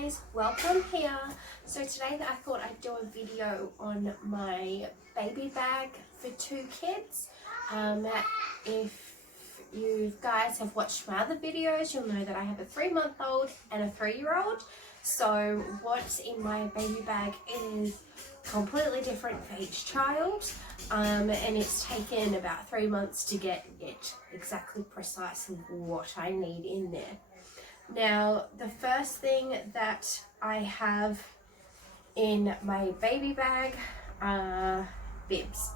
guys, welcome here. So today I thought I'd do a video on my baby bag for 2 kids. If you guys have watched my other videos, you'll know that I have a 3-month-old and a 3-year-old. So what's in my baby bag is completely different for each child, and it's taken about 3 months to get it exactly precise of what I need in there. Now, the first thing that I have in my baby bag are bibs.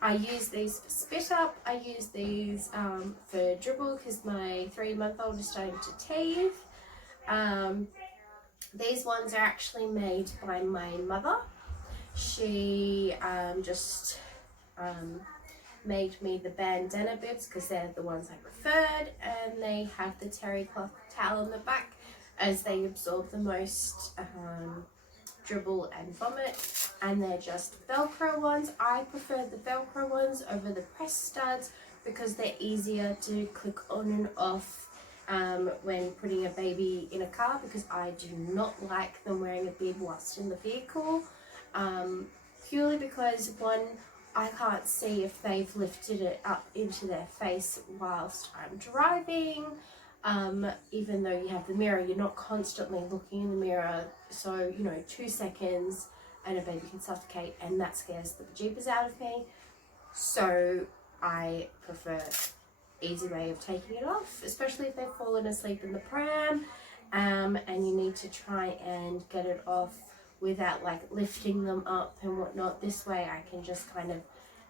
I use these for spit up. I use these for dribble because my 3-month-old is starting to teeth. These ones are actually made by my mother. She just made me the bandana bibs because they're the ones I preferred, and they have the terry cloth towel on the back as they absorb the most dribble and vomit, and they're just Velcro ones. I prefer the Velcro ones over the press studs because they're easier to click on and off when putting a baby in a car, because I do not like them wearing a bib whilst in the vehicle, purely because one, I can't see if they've lifted it up into their face whilst I'm driving. Even though you have the mirror, you're not constantly looking in the mirror, so 2 seconds and a baby can suffocate, and that scares the bejeepers out of me. So I prefer easy way of taking it off, especially if they've fallen asleep in the pram, and you need to try and get it off without like lifting them up and whatnot. This way I can just kind of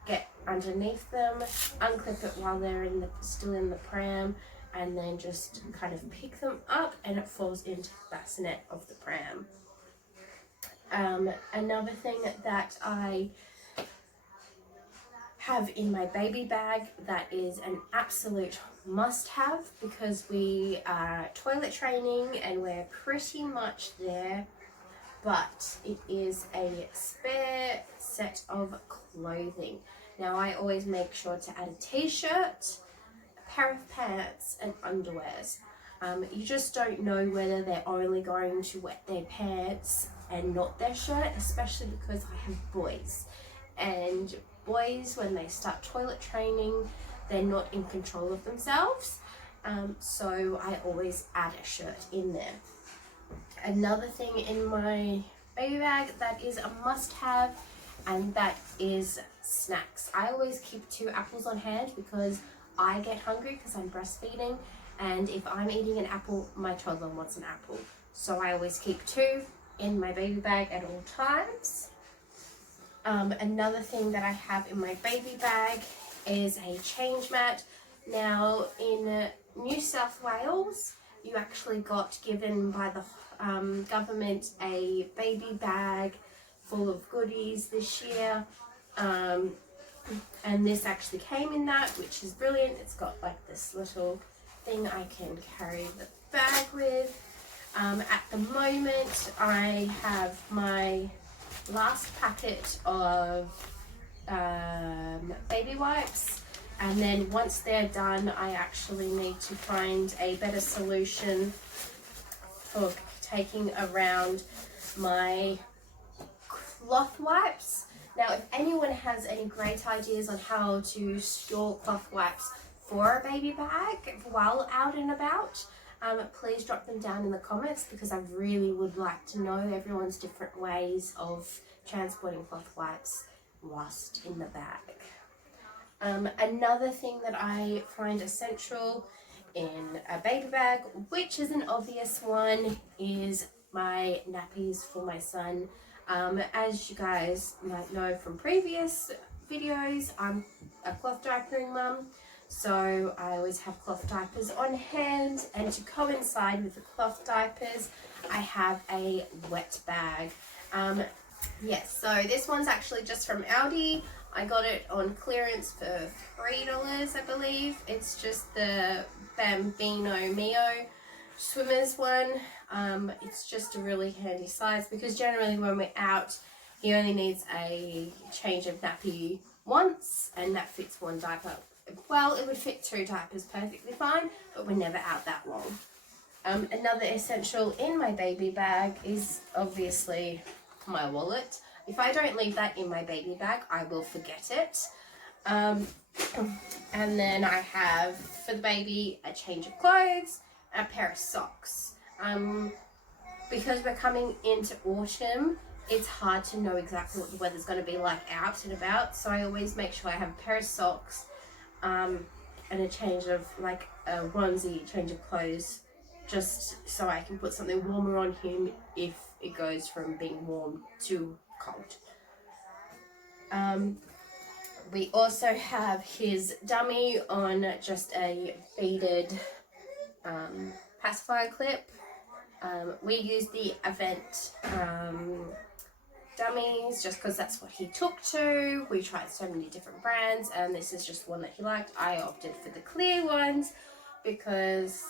get underneath them, unclip it while they're still in the pram, and then just kind of pick them up and it falls into the bassinet of the pram. Another thing that I have in my baby bag that is an absolute must-have, because we are toilet training and we're pretty much there, but it is a spare set of clothing. Now, I always make sure to add a t-shirt, a pair of pants and underwears. You just don't know whether they're only going to wet their pants and not their shirt, especially because I have boys. And boys, when they start toilet training, they're not in control of themselves. So I always add a shirt in there. Another thing in my baby bag that is a must-have, and that is snacks. I always keep 2 apples on hand because I get hungry because I'm breastfeeding, and if I'm eating an apple, my toddler wants an apple. So I always keep 2 in my baby bag at all times. Another thing that I have in my baby bag is a change mat. Now, in New South Wales, you actually got given by the government a baby bag full of goodies this year, and this actually came in that, which is brilliant. It's got like this little thing I can carry the bag with. At the moment I have my last packet of baby wipes, and then once they're done I actually need to find a better solution for taking around my cloth wipes. Now, if anyone has any great ideas on how to store cloth wipes for a baby bag while out and about, please drop them down in the comments, because I really would like to know everyone's different ways of transporting cloth wipes whilst in the bag. Another thing that I find essential in a baby bag, which is an obvious one, is my nappies for my son. As you guys might know from previous videos, I'm a cloth diapering mum, so I always have cloth diapers on hand, and to coincide with the cloth diapers I have a wet bag. Yes, so this one's actually just from Aldi. I got it on clearance for $3, I believe. It's just the Bambino Mio swimmers one. It's just a really handy size, because generally when we're out he only needs a change of nappy once, and that fits 1 diaper. Well, it would fit 2 diapers perfectly fine, but we're never out that long. Another essential in my baby bag is obviously my wallet. If I don't leave that in my baby bag, I will forget it. And then I have, for the baby, a change of clothes, a pair of socks. Because we're coming into autumn, it's hard to know exactly what the weather's going to be like out and about, so I always make sure I have a pair of socks, and a change of, like, a onesie, change of clothes, just so I can put something warmer on him if it goes from being warm to cold. We also have his dummy on just a beaded pacifier clip. We use the Event dummies just because that's what he took to. We tried so many different brands and this is just one that he liked. I opted for the clear ones because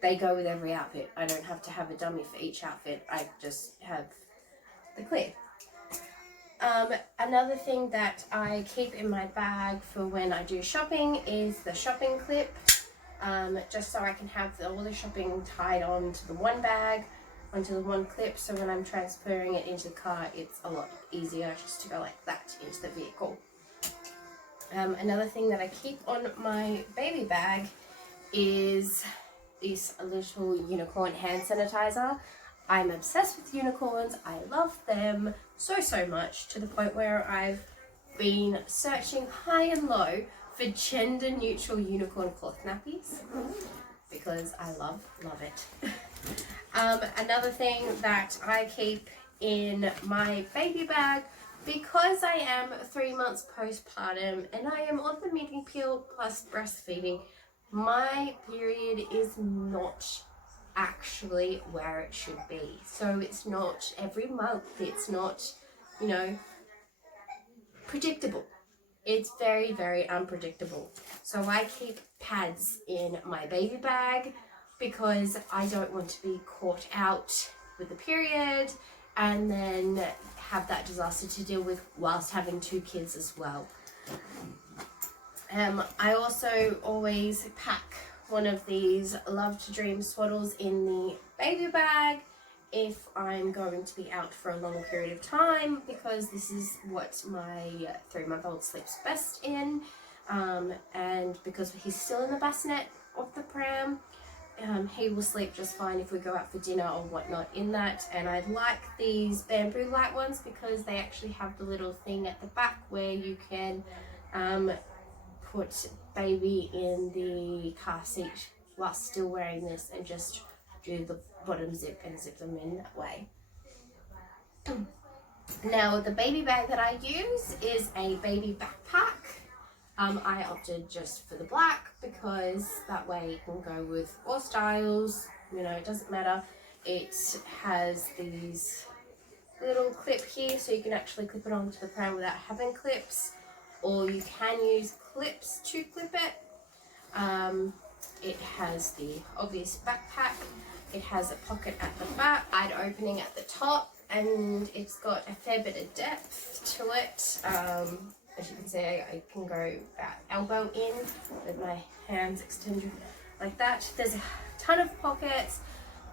they go with every outfit. I don't have to have a dummy for each outfit. I just have the clear. Another thing that I keep in my bag for when I do shopping is the shopping clip. Just so I can have all the shopping tied on to the one bag, onto the one clip, so when I'm transferring it into the car, it's a lot easier just to go like that into the vehicle. Another thing that I keep on my baby bag is this little unicorn hand sanitizer. I'm obsessed with unicorns. I love them so much, to the point where I've been searching high and low for gender neutral unicorn cloth nappies because I love it. Another thing that I keep in my baby bag, because I am 3 months postpartum and I am on the mini pill plus breastfeeding, my period is not actually where it should be. So it's not every month, it's not, predictable. It's very unpredictable. So I keep pads in my baby bag because I don't want to be caught out with the period and then have that disaster to deal with whilst having 2 kids as well. I also always pack one of these Love to Dream swaddles in the baby bag if I'm going to be out for a long period of time, because this is what my 3-month-old sleeps best in, and because he's still in the bassinet of the pram, he will sleep just fine if we go out for dinner or whatnot in that. And I like these bamboo light ones because they actually have the little thing at the back where you can put baby in the car seat while still wearing this and just do the bottom zip and zip them in that way. Now the baby bag that I use is a baby backpack. I opted just for the black because that way it can go with all styles, it doesn't matter. It has these little clip here so you can actually clip it onto the pram without having clips, or you can use clips to clip it. It has the obvious backpack. It has a pocket at the back, side opening at the top, and it's got a fair bit of depth to it. As you can see, I can go about elbow in with my hands extended like that. There's a ton of pockets.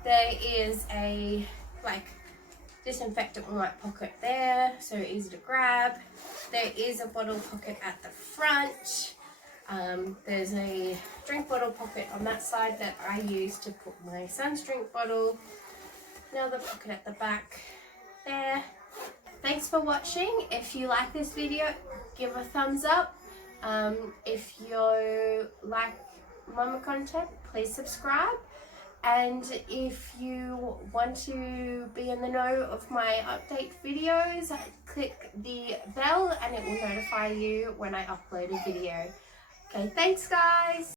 There is a disinfectant wipe pocket there, so easy to grab. There is a bottle pocket at the front. There's a drink bottle pocket on that side that I use to put my son's drink bottle. Another pocket at the back there. Thanks for watching. If you like this video, give a thumbs up. If you like Mumma content, please subscribe. And if you want to be in the know of my update videos, click the bell and it will notify you when I upload a video. Okay, thanks guys!